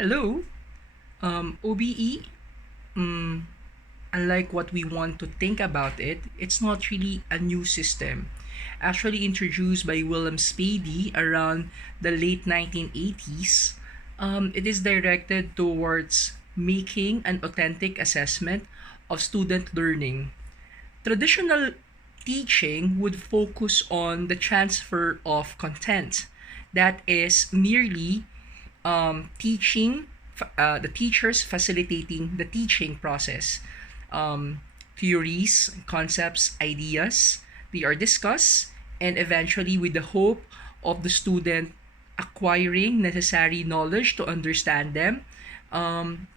Hello. OBE, unlike what we want to think about it, it's not really a new system. Actually introduced by Willem Spady around the late 1980s, it is directed towards making an authentic assessment of student learning. Traditional teaching would focus on the transfer of content, that is merely the teachers facilitating the teaching process. Theories, concepts, ideas, they are discussed, and eventually, with the hope of the student acquiring necessary knowledge to understand them, um,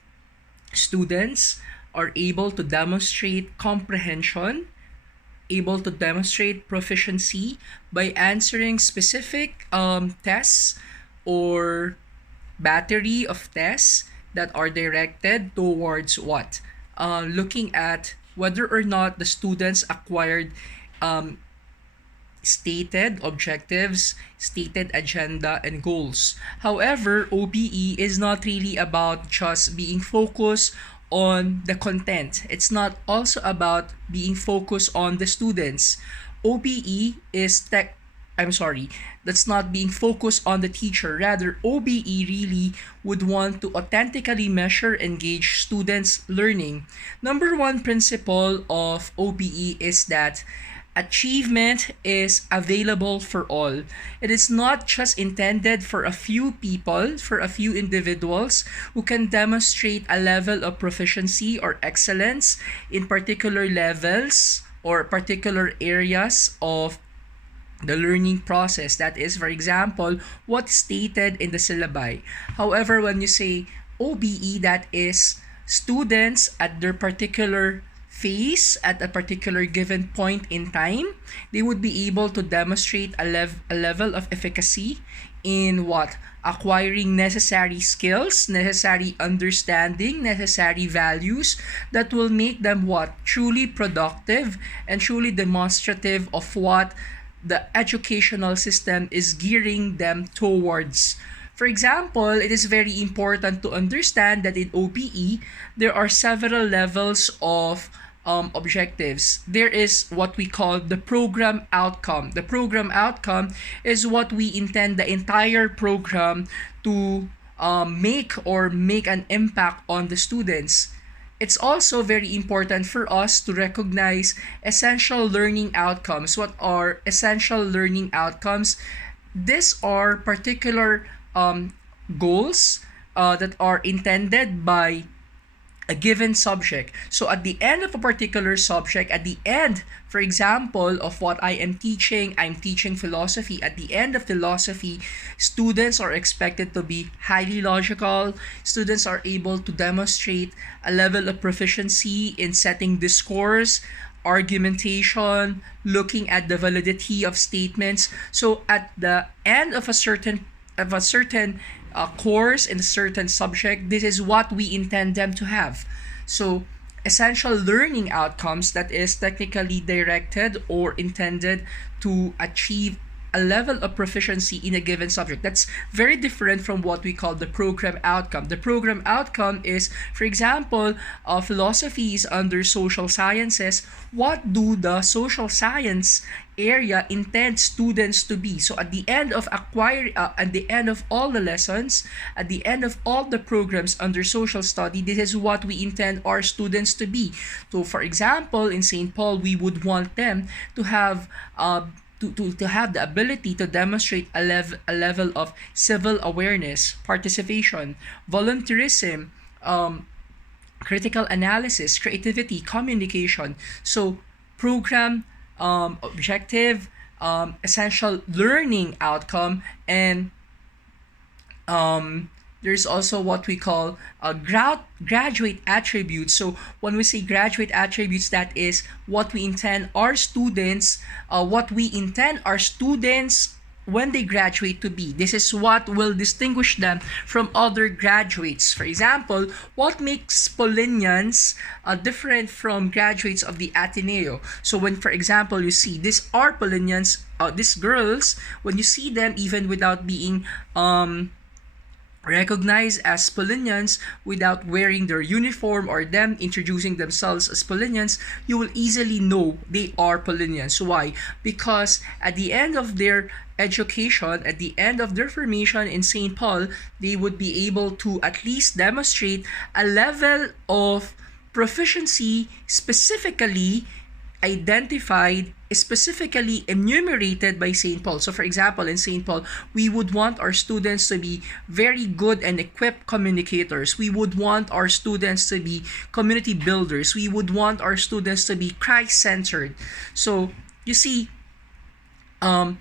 students are able to demonstrate comprehension, able to demonstrate proficiency by answering specific tests or battery of tests that are directed towards what? Looking at whether or not the students acquired um, stated objectives, stated agenda, and goals. However, OBE is not really about just being focused on the content. It's not also about being focused on the students. OBE is tech I'm sorry, that's not being focused on the teacher. Rather, OBE really would want to authentically measure, engage students' learning. Number one principle of OBE is that achievement is available for all. It is not just intended for a few people, for a few individuals who can demonstrate a level of proficiency or excellence in particular levels or particular areas of the learning process. That is, for example, what's stated in the syllabi. However, when you say OBE, that is students at their particular phase at a particular given point in time, they would be able to demonstrate a level of efficacy in what? Acquiring necessary skills, necessary understanding, necessary values that will make them what? Truly productive and truly demonstrative of what the educational system is gearing them towards. For example, it is very important to understand that in OBE, there are several levels of objectives. There is what we call the program outcome. The program outcome is what we intend the entire program to make an impact on the students. It's also very important for us to recognize essential learning outcomes. What are essential learning outcomes? These are particular goals that are intended by a given subject. So at the end of a particular subject, at the end, for example, of what I am teaching, I'm teaching philosophy. At the end of philosophy, students are expected to be highly logical. Students are able to demonstrate a level of proficiency in setting discourse, argumentation, looking at the validity of statements. So at the end of a certain course in a certain subject, this is what we intend them to have. So, essential learning outcomes that is technically directed or intended to achieve a level of proficiency in a given subject. That's very different from what we call the program outcome. The program outcome is, for example, philosophy is under social sciences. What do the social science area intend students to be? So at the end of all the lessons, at the end of all the programs under social study, this is what we intend our students to be. So, for example, in St. Paul, we would want them to have to have the ability to demonstrate a level of civil awareness, participation, volunteerism, critical analysis, creativity, communication. So, program, objective, essential learning outcome, and there's also what we call graduate attributes. So when we say graduate attributes, that is what we intend our students when they graduate to be. This is what will distinguish them from other graduates. For example, what makes Paulinians different from graduates of the Ateneo? So when, for example, you see these are Paulinians, these girls, when you see them, even without being recognized as Polinians without wearing their uniform or them introducing themselves as Polinians, you will easily know they are Polinians. Why? Because at the end of their education, at the end of their formation in St. Paul, they would be able to at least demonstrate a level of proficiency specifically identified, specifically enumerated by St. Paul. So, for example, in St. Paul, we would want our students to be very good and equipped communicators. We would want our students to be community builders. We would want our students to be Christ centered. So, you see, um,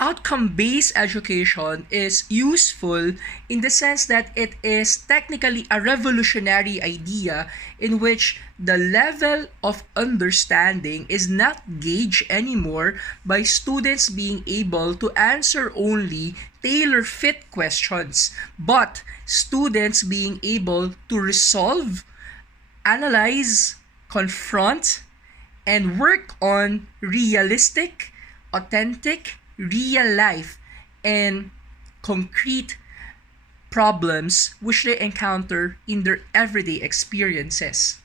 outcome-based education is useful in the sense that it is technically a revolutionary idea in which the level of understanding is not gauged anymore by students being able to answer only tailor-fit questions, but students being able to resolve, analyze, confront, and work on realistic, authentic, real life, and concrete problems which they encounter in their everyday experiences.